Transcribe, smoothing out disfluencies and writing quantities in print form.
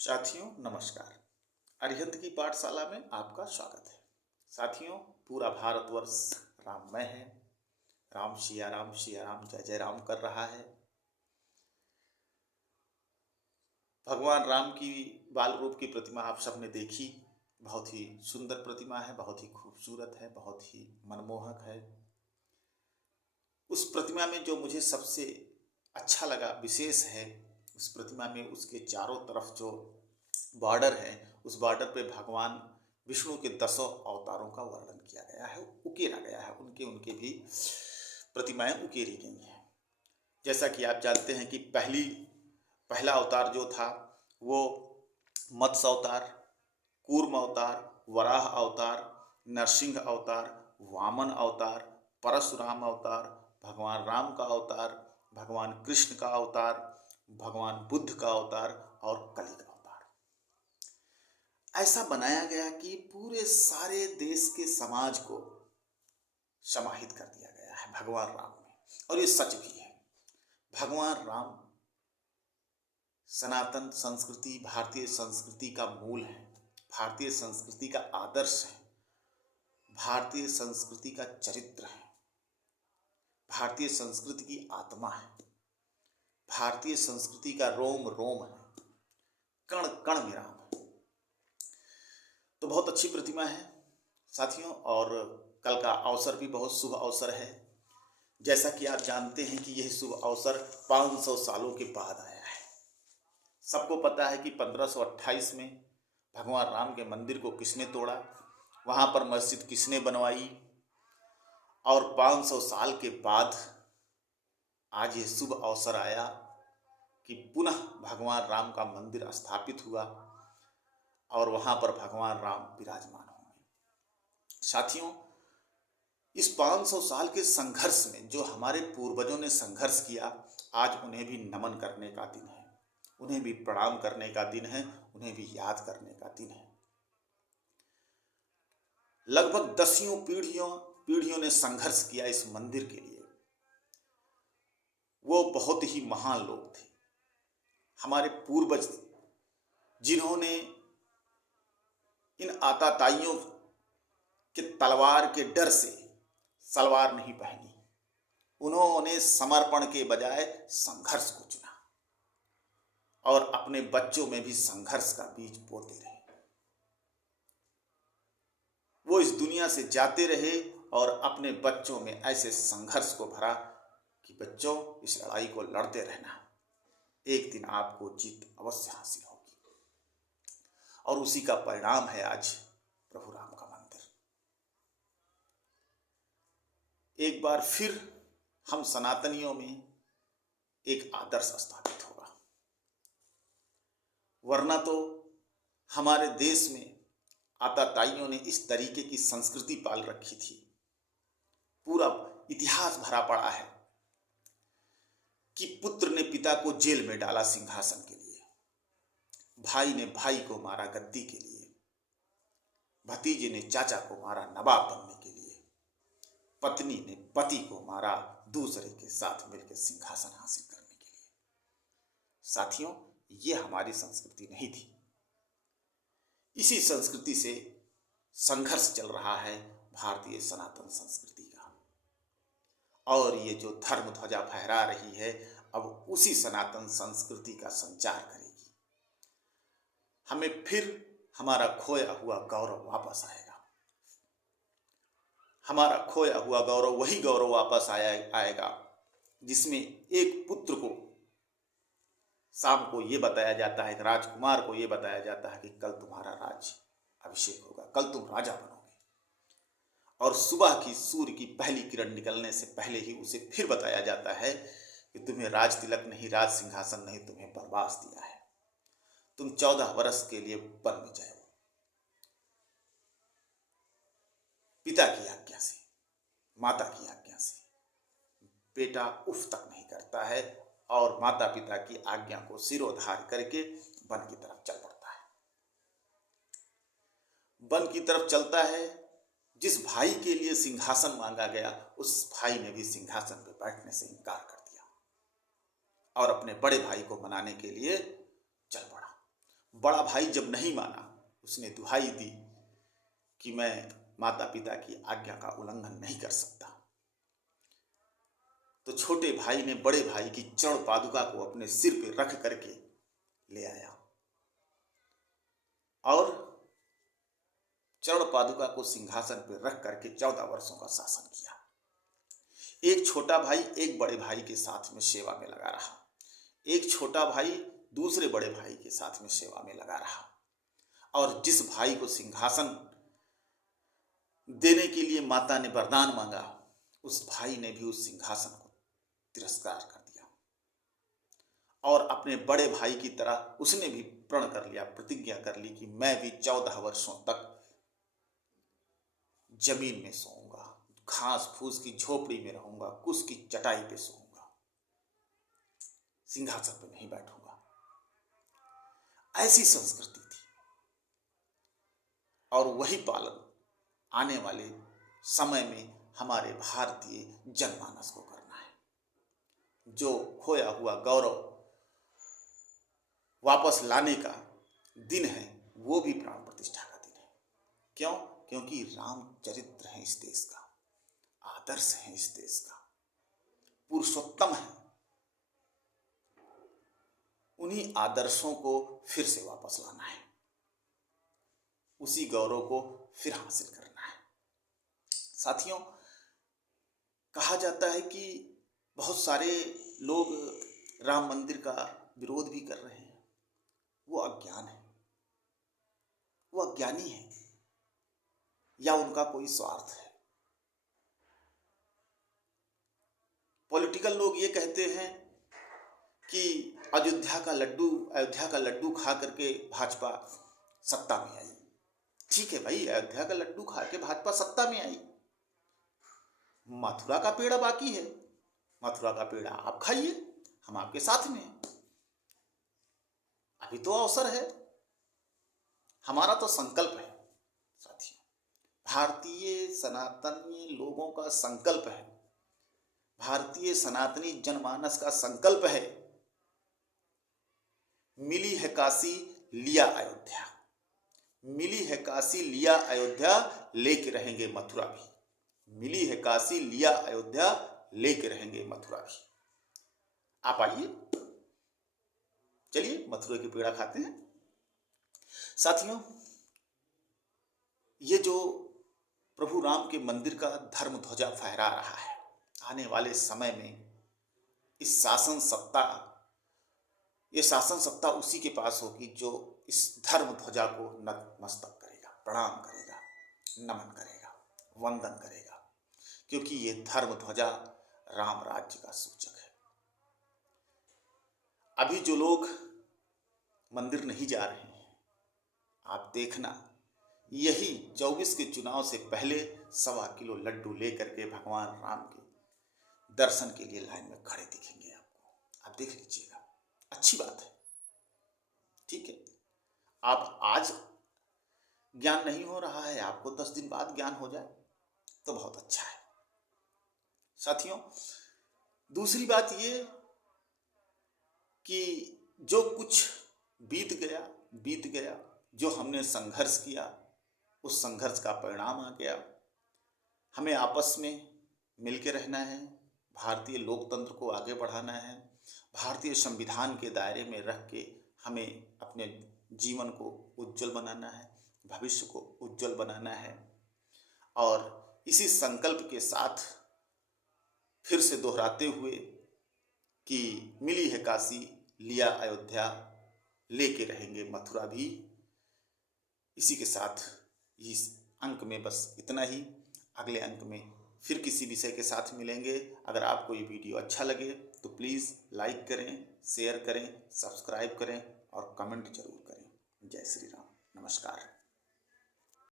साथियों नमस्कार। अरिहंत की पाठशाला में आपका स्वागत है। साथियों, पूरा भारतवर्ष राममय है। राम सिया राम जय जय राम कर रहा है। भगवान राम की बाल रूप की प्रतिमा आप सबने देखी। बहुत ही सुंदर प्रतिमा है, बहुत ही खूबसूरत है, बहुत ही मनमोहक है। उस प्रतिमा में जो मुझे सबसे अच्छा लगा, विशेष है, उस प्रतिमा में उसके चारों तरफ जो बॉर्डर है, उस बॉर्डर पे भगवान विष्णु के 10 अवतारों का वर्णन किया गया है, उकेरा गया है। उनके उनके भी प्रतिमाएं उकेरी गई हैं। जैसा कि आप जानते हैं कि पहला अवतार जो था वो मत्स्य अवतार, कूर्म अवतार, वराह अवतार, नरसिंह अवतार, वामन अवतार, परशुराम अवतार, भगवान राम का अवतार, भगवान कृष्ण का अवतार, भगवान बुद्ध का अवतार और कली का अवतार। ऐसा बनाया गया कि पूरे सारे देश के समाज को समाहित कर दिया गया है भगवान राम में। और ये सच भी है। भगवान राम सनातन संस्कृति, भारतीय संस्कृति का मूल है, भारतीय संस्कृति का आदर्श है, भारतीय संस्कृति का चरित्र है, भारतीय संस्कृति की आत्मा है, भारतीय संस्कृति का रोम रोम है, कण कण में राम है। तो बहुत अच्छी प्रतिमा है साथियों। और कल का अवसर भी बहुत शुभ अवसर है। जैसा कि आप जानते हैं कि यह शुभ अवसर 500 सालों के बाद आया है। सबको पता है कि 1528 में भगवान राम के मंदिर को किसने तोड़ा, वहाँ पर मस्जिद किसने बनवाई, और 500 साल के बाद आज ये शुभ अवसर आया कि पुनः भगवान राम का मंदिर स्थापित हुआ और वहाँ पर भगवान राम विराजमान होंगे। साथियों, इस 500 साल के संघर्ष में जो हमारे पूर्वजों ने संघर्ष किया, आज उन्हें भी नमन करने का दिन है, उन्हें भी प्रणाम करने का दिन है, उन्हें भी याद करने का दिन है। लगभग 10 पीढ़ियों ने संघर्ष किया इस मंदिर के लिए। वो बहुत ही महान लोग थे, हमारे पूर्वज, जिन्होंने इन आताताइयों के तलवार के डर से सलवार नहीं पहनी। उन्होंने समर्पण के बजाय संघर्ष को चुना और अपने बच्चों में भी संघर्ष का बीज बोते रहे। वो इस दुनिया से जाते रहे और अपने बच्चों में ऐसे संघर्ष को भरा कि बच्चों, इस लड़ाई को लड़ते रहना, एक दिन आपको जीत अवश्य हासिल होगी। और उसी का परिणाम है आज प्रभु राम का मंदिर। एक बार फिर हम सनातनियों में एक आदर्श स्थापित होगा, वरना तो हमारे देश में आताताइयों ने इस तरीके की संस्कृति पाल रखी थी। पूरा इतिहास भरा पड़ा है कि पुत्र ने पिता को जेल में डाला सिंहासन के लिए, भाई ने भाई को मारा गद्दी के लिए, भतीजे ने चाचा को मारा नवाब बनने के लिए, पत्नी ने पति को मारा दूसरे के साथ मिलकर सिंहासन हासिल करने के लिए। साथियों, ये हमारी संस्कृति नहीं थी। इसी संस्कृति से संघर्ष चल रहा है भारतीय सनातन संस्कृति का। और ये जो धर्म ध्वजा फहरा रही है, अब उसी सनातन संस्कृति का संचार करेगी। हमें फिर हमारा खोया हुआ गौरव वापस आएगा। हमारा खोया हुआ गौरव वही गौरव वापस आएगा जिसमें एक पुत्र को शाम को ये बताया जाता है, राजकुमार को ये बताया जाता है कि कल तुम्हारा राज्य अभिषेक होगा, कल तुम राजा बनोगे। और सुबह की सूर्य की पहली किरण निकलने से पहले ही उसे फिर बताया जाता है कि तुम्हें राज तिलक नहीं, राज सिंहासन नहीं, तुम्हें बनवास दिया है। तुम 14 वर्ष के लिए वन में जाओ। पिता की आज्ञा से, माता की आज्ञा से बेटा उफ तक नहीं करता है और माता पिता की आज्ञा को सिरोधार्य करके वन की तरफ चल पड़ता है। वन की तरफ चलता है। जिस भाई के लिए सिंहासन मांगा गया, उस भाई ने भी सिंहासन पर बैठने से इनकार कर दिया और अपने बड़े भाई को मनाने के लिए चल पड़ा। बड़ा भाई जब नहीं माना, उसने दुहाई दी कि मैं माता पिता की आज्ञा का उल्लंघन नहीं कर सकता। तो छोटे भाई ने बड़े भाई की चरण पादुका को अपने सिर पे रख करके ले आया और चरण पादुका को सिंहासन पर रख करके 14 वर्षों का शासन किया। एक छोटा भाई एक बड़े भाई के साथ में सेवा में लगा रहा, एक छोटा भाई दूसरे बड़े भाई के साथ में सेवा में लगा रहा, और जिस भाई को सिंहासन देने के लिए माता ने वरदान मांगा, उस भाई ने भी उस सिंहासन को तिरस्कार कर दिया और अपने बड़े भाई की तरह उसने भी प्रण कर लिया, प्रतिज्ञा कर ली कि मैं भी 14 वर्षों तक जमीन में सोऊंगा, घास फूस की झोपड़ी में रहूंगा, कुश की चटाई पे सोऊंगा, सिंहासन पे नहीं बैठूंगा। ऐसी संस्कृति थी और वही पालन आने वाले समय में हमारे भारतीय जनमानस को करना है। जो खोया हुआ गौरव वापस लाने का दिन है, वो भी प्राण प्रतिष्ठा का दिन है। क्यों? क्योंकि रामचरित्र है इस देश का, आदर्श है इस देश का, पुरुषोत्तम है। उन्हीं आदर्शों को फिर से वापस लाना है, उसी गौरव को फिर हासिल करना है। साथियों, कहा जाता है कि बहुत सारे लोग राम मंदिर का विरोध भी कर रहे हैं। वो अज्ञान है, वो अज्ञानी है, या उनका कोई स्वार्थ है। पॉलिटिकल लोग ये कहते हैं कि अयोध्या का लड्डू खा करके भाजपा सत्ता में आई। ठीक है भाई, अयोध्या का लड्डू खा के भाजपा सत्ता में आई, मथुरा का पेड़ा बाकी है। मथुरा का पेड़ा आप खाइए, हम आपके साथ में हैं। अभी तो अवसर है। हमारा तो संकल्प है साथियों, भारतीय सनातनी लोगों का संकल्प है, भारतीय सनातनी जनमानस का संकल्प है, मिली है काशी लिया अयोध्या, मिली है काशी लिया अयोध्या, लेके रहेंगे मथुरा भी। मिली है काशी लिया अयोध्या, लेके रहेंगे मथुरा भी। आप आइए, चलिए मथुरा की पेड़ा खाते हैं। साथियों, ये जो प्रभु राम के मंदिर का धर्म ध्वजा फहरा रहा है, आने वाले समय में इस ये शासन सत्ता उसी के पास होगी जो इस धर्म ध्वजा को नतमस्तक करेगा, प्रणाम करेगा, नमन करेगा, वंदन करेगा, क्योंकि ये धर्म ध्वजा राम राज्य का सूचक है। अभी जो लोग मंदिर नहीं जा रहे हैं, आप देखना, यही 24 के चुनाव से पहले 1.25 किलो लड्डू लेकर के भगवान राम के दर्शन के लिए लाइन में खड़े दिखेंगे आपको। आप देख लीजिएगा, अच्छी बात है, ठीक है। आप आज ज्ञान नहीं हो रहा है, आपको 10 दिन बाद ज्ञान हो जाए तो बहुत अच्छा है। साथियों, दूसरी बात ये कि जो कुछ बीत गया, जो हमने संघर्ष किया, उस संघर्ष का परिणाम आ गया। हमें आपस में मिलकर रहना है, भारतीय लोकतंत्र को आगे बढ़ाना है, भारतीय संविधान के दायरे में रख के हमें अपने जीवन को उज्जवल बनाना है, भविष्य को उज्जवल बनाना है। और इसी संकल्प के साथ फिर से दोहराते हुए कि मिली है काशी लिया अयोध्या, लेके रहेंगे मथुरा भी, इसी के साथ इस अंक में बस इतना ही। अगले अंक में फिर किसी विषय के साथ मिलेंगे। अगर आपको ये वीडियो अच्छा लगे तो प्लीज़ लाइक करें, शेयर करें, सब्सक्राइब करें और कमेंट जरूर करें। जय श्री राम, नमस्कार।